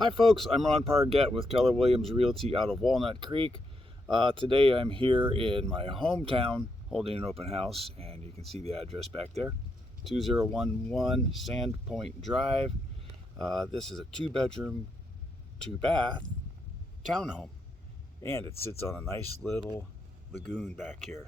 Hi folks, I'm Ron Pargett with Keller Williams Realty out of Walnut Creek. Today I'm here in my hometown holding an open house, and you can see the address back there, 2011 Sandpoint Drive. This is a 2-bedroom, 2-bath townhome, and it sits on a nice little lagoon back here.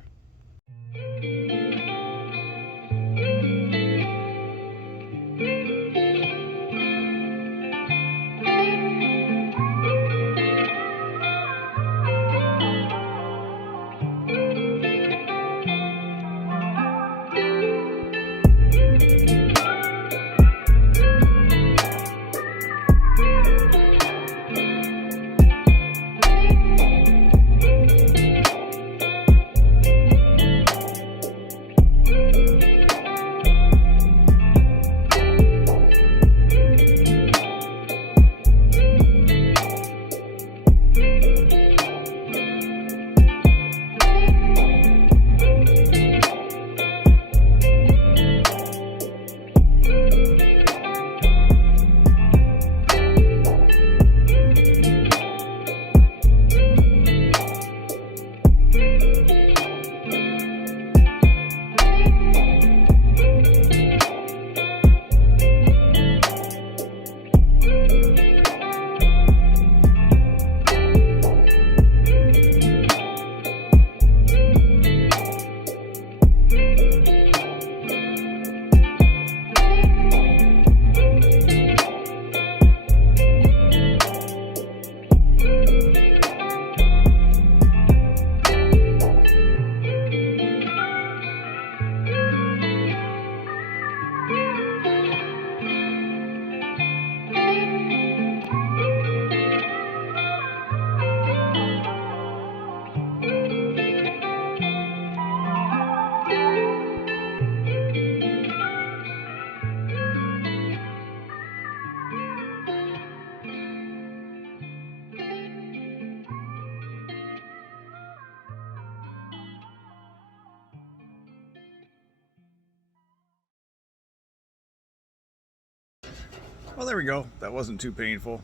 Well, there we go. That wasn't too painful.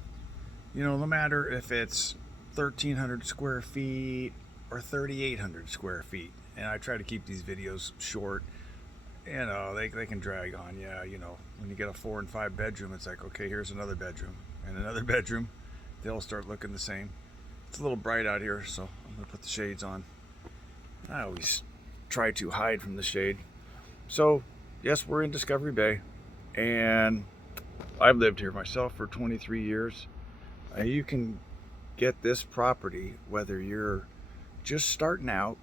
No matter if it's 1,300 square feet or 3,800 square feet, and I try to keep these videos short. They can drag on. Yeah, when you get a 4 and 5 bedroom, it's like, okay, here's another bedroom and another bedroom. They all start looking the same. It's a little bright out here, so I'm gonna put the shades on. I always try to hide from the shade. So yes, we're in Discovery Bay, and I've lived here myself for 23 years. You can get this property whether you're just starting out,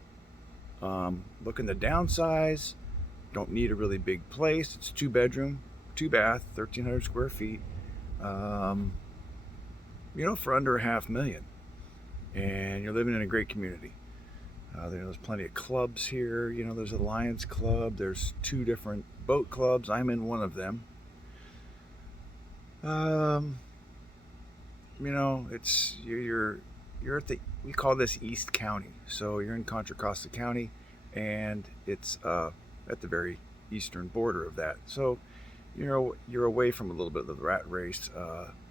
looking to downsize, don't need a really big place. It's 2-bedroom, 2-bath, 1,300 square feet, for under $500,000. And you're living in a great community. There's plenty of clubs here. There's a Lions Club. There's 2 different boat clubs. I'm in one of them. It's you're at we call this East County, so you're in Contra Costa County, and it's at the very eastern border of that. So you're away from a little bit of the rat race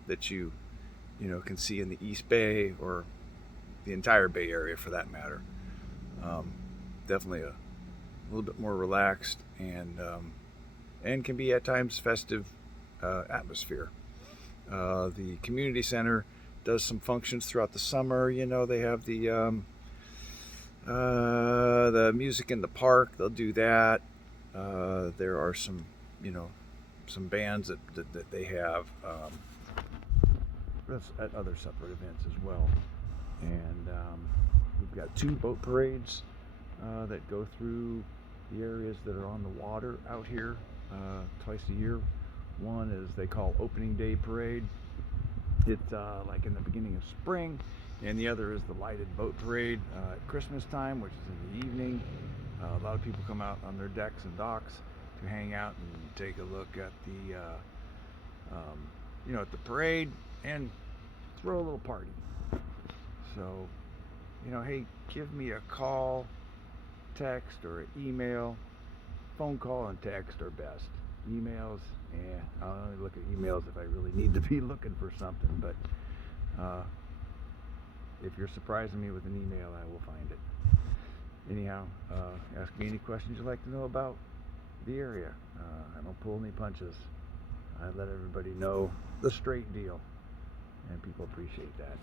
that you can see in the East Bay, or the entire Bay Area for that matter. Definitely a little bit more relaxed, and can be at times festive atmosphere. The community center does some functions throughout the summer. They have the music in the park. They'll do that. There are some bands that they have at other separate events as well. And we've got 2 boat parades that go through the areas that are on the water out here twice a year. One is they call Opening Day Parade. It's like in the beginning of spring, and the other is the Lighted Boat Parade at Christmas time, which is in the evening. A lot of people come out on their decks and docks to hang out and take a look at the at the parade and throw a little party. So, hey, give me a call, text, or an email. Phone call and text are best. emails, and I'll only look at emails if I really need to be looking for something. But if you're surprising me with an email, I will find it. Anyhow, ask me any questions you'd like to know about the area. I don't pull any punches. I let everybody know the straight deal, and people appreciate that.